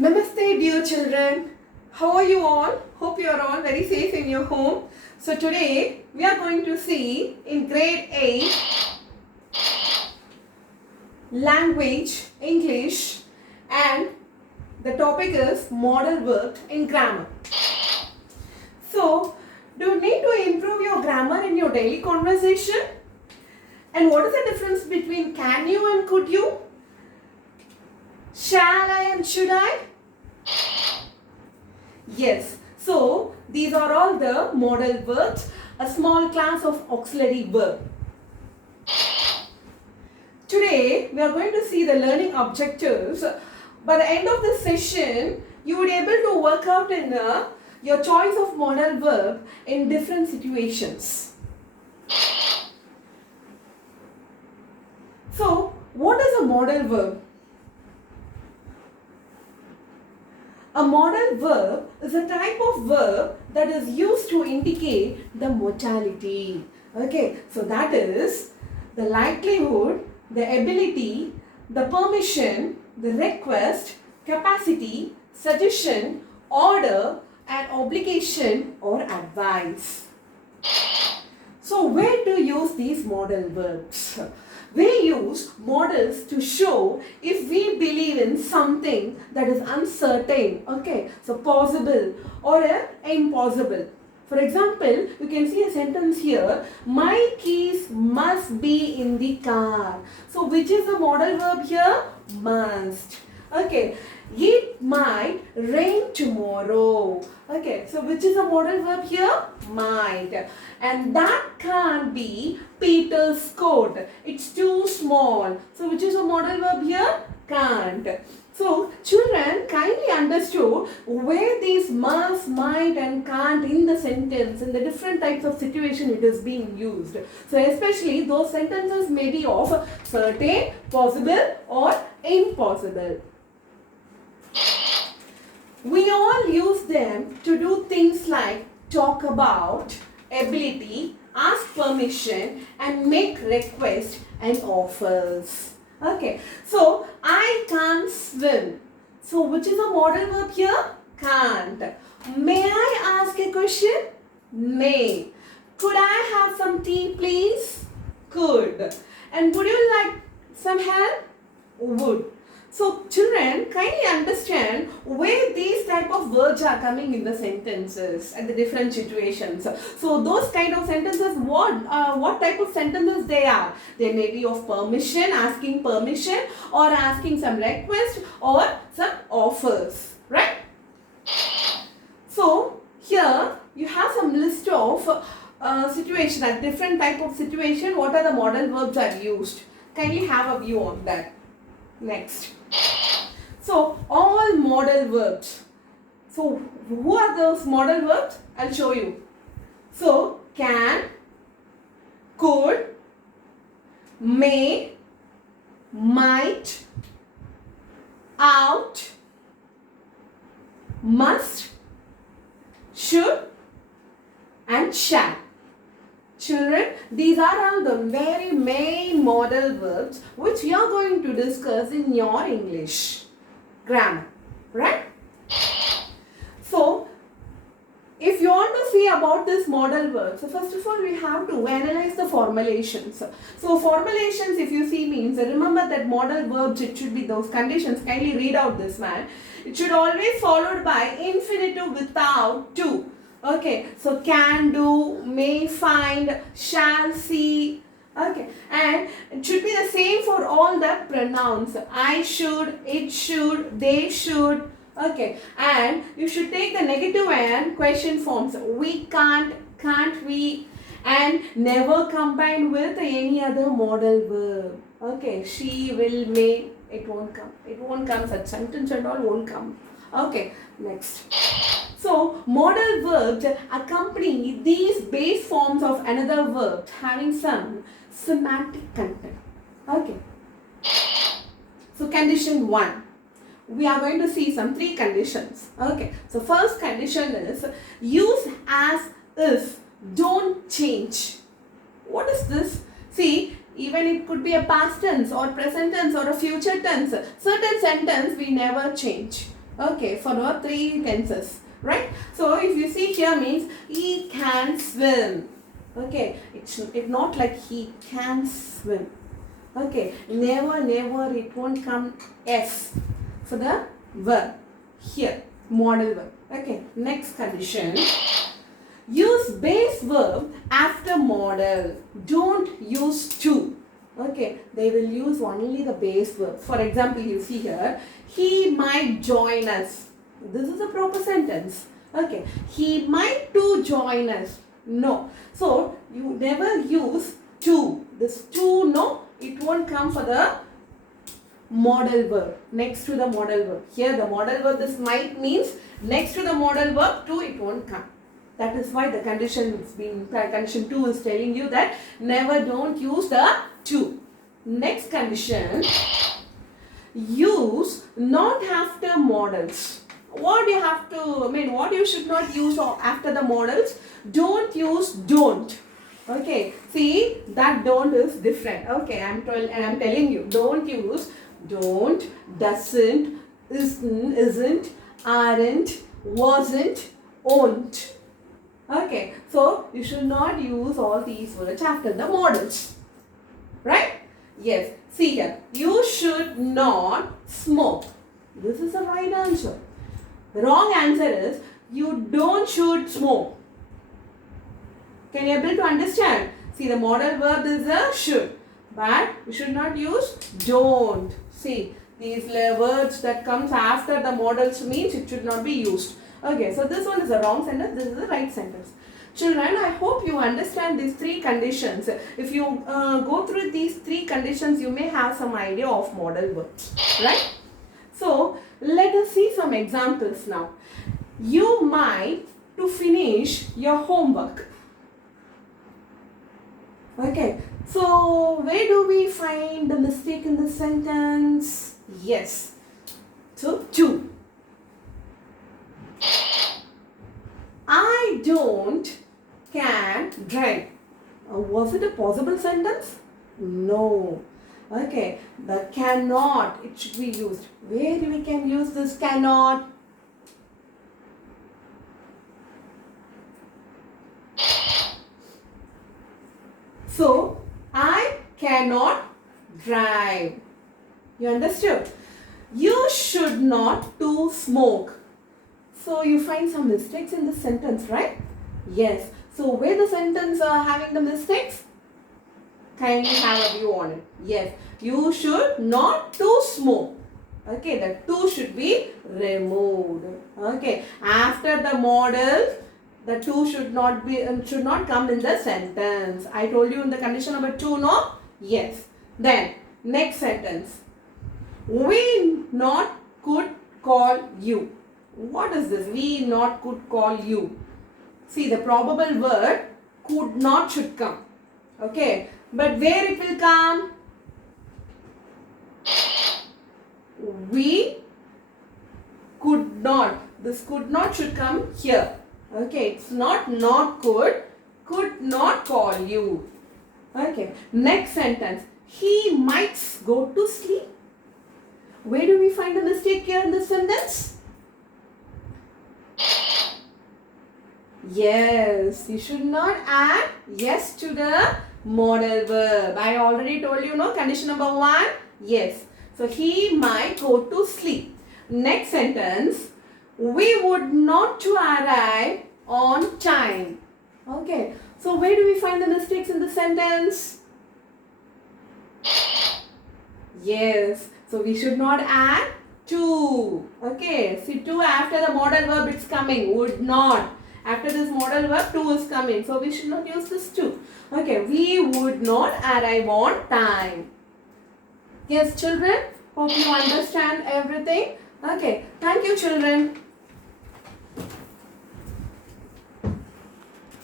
Namaste, dear children. How are you all? Hope you are all very safe in your home. So today we are going to see in grade 8 language, English, and the topic is modal verb in grammar. So, do you need to improve your grammar in your daily conversation? And what is the difference between can you and could you? Shall I and should I? Yes, so these are all the modal verbs, a small class of auxiliary verb. Today, we are going to see the learning objectives. By the end of this session, you would be able to work out in your choice of modal verb in different situations. So, what is a modal verb? A modal verb is a type of verb that is used to indicate the modality. Okay, so that is the likelihood, the ability, the permission, the request, capacity, suggestion, order, and obligation or advice. So where to use these modal verbs? We use modals to show if we believe in something that is uncertain, okay, so possible or impossible. For example, you can see a sentence here, my keys must be in the car. So which is the modal verb here? Must. Okay, it might rain tomorrow. Okay, so which is the modal verb here? Might. And that can't be Peter's coat. It's too small. So which is the modal verb here? Can't. So children kindly understood where these must, might and can't in the sentence, in the different types of situation it is being used. So especially those sentences may be of certain, possible or impossible. We all use them to do things like talk about, ability, ask permission and make requests and offers. Okay, so I can't swim. So which is a modal verb here? Can't. May I ask a question? May. Could I have some tea please? Could. And would you like some help? Would. So children kindly understand where these type of verbs are coming in the sentences and the different situations. So those kind of sentences, what type of sentences they are? They may be of permission, asking permission or asking some request or some offers, right? So here you have some list of situation, at different type of situation, what are the modal verbs are used. Kindly have a view on that. Next. So, all modal verbs. So, who are those modal verbs? I'll show you. So, can, could, may, might, out, must, should, and shall. Children, these are all the very main modal verbs which we are going to discuss in your English grammar, right? So, if you want to see about this modal verbs, so first of all we have to analyze the formulations. So, formulations if you see means, remember that modal verbs, it should be those conditions. Kindly read out this man. It should always followed by infinitive without to. Okay, so can do, may find, shall see. Okay, and it should be the same for all the pronouns. I should, it should, they should. Okay, and you should take the negative and question forms. We can't we, and never combine with any other modal verb. Okay, she will, may, it won't come. It won't come, such sentence and all won't come. Okay, next. So, modal verbs accompany these base forms of another verb having some semantic content. Okay. So, condition 1. We are going to see some 3 conditions. Okay. So, first condition is use as if, don't change. What is this? See, even it could be a past tense or present tense or a future tense. Certain sentence we never change. Okay, for the three tenses, right? So if you see here means he can swim. Okay, it's not like he can swim. Okay, never, never it won't come S for the verb here, modal verb. Okay, next condition. Use base verb after modal. Don't use to. Okay, they will use only the base verb. For example, you see here, he might join us. This is a proper sentence. Okay, he might to join us. No. So, you never use to. This to, no, it won't come for the modal verb. Next to the modal verb. Here, the modal verb, this might means next to the modal verb, to it won't come. That is why the condition 2 is telling you that never don't use the to. Next condition, use not after modals. What you have to, what you should not use after the modals, don't use don't. Okay, see that don't is different. Okay, I'm telling you, don't use don't, doesn't, isn't, aren't, wasn't, won't. Okay, so you should not use all these words after the modals. Right? Yes. See here. You should not smoke. This is the right answer. The wrong answer is you don't should smoke. Can you able to understand? See, the modal verb is a should. But you should not use don't. See, these words that comes after the modals means it should not be used. Okay, so this one is the wrong sentence, this is the right sentence. Children, I hope you understand these three conditions. If you go through these three conditions, you may have some idea of modal verbs, right? So, let us see some examples now. You might to finish your homework. Okay, so where do we find the mistake in the sentence? Yes, so to. I don't can drive. Was it a possible sentence? No. Okay, the cannot, it should be used. Where we can use this cannot? So, I cannot drive. You understood? You should not to smoke. So you find some mistakes in this sentence, right? Yes. So where the sentence are having the mistakes? Kindly have a view on it. Yes. You should not to smoke. Okay. The to should be removed. Okay. After the modal, the to should not come in the sentence. I told you in the condition number 2, no? Yes. Then next sentence. We not could call you. What is this? We not could call you. See, the probable word could not should come. Okay. But where it will come? We could not. This could not should come here. Okay. It's not could not call you. Okay. Next sentence. He might go to sleep. Where do we find the mistake here in this sentence? Yes, you should not add yes to the modal verb. I already told you, no? Condition number 1, yes. So, he might go to sleep. Next sentence, we would not to arrive on time. Okay. So, where do we find the mistakes in the sentence? Yes. So, we should not add to. Okay. See, to after the modal verb it's coming. Would not. After this modal verb, to is coming. So, we should not use this to. Okay. We would not arrive on time. Yes, children. Hope you understand everything. Okay. Thank you, children.